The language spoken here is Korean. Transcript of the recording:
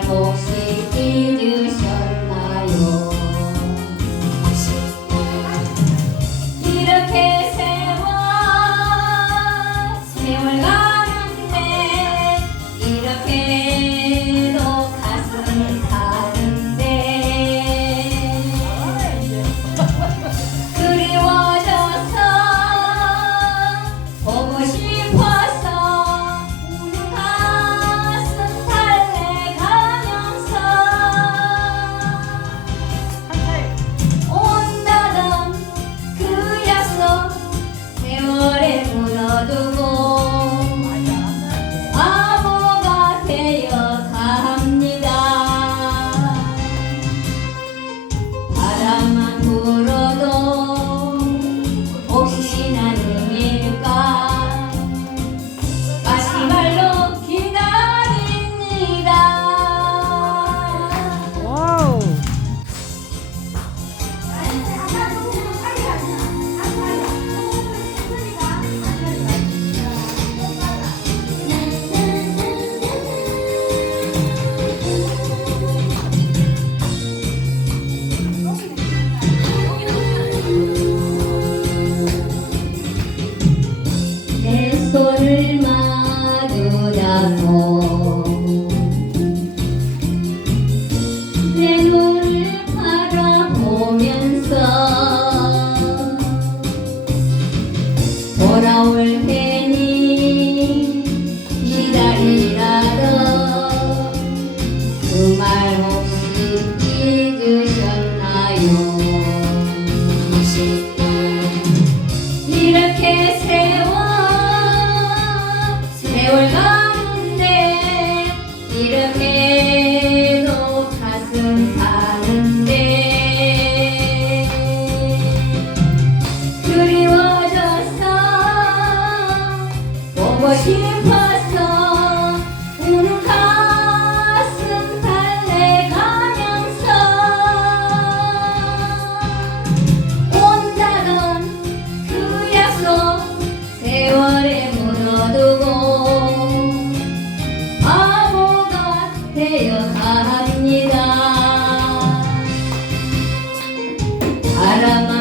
정말 혹시 잊으 돌아올 테니 기다리라던 그말 혹시 잊으셨나요? 이렇게 세월 세월 가는데 이렇게도 가슴 타는 보고 싶어서 우는 가슴 달래가면서. 온다던 그 약속 세월에 묻어두고 바보가 되어 갑니다. 바람만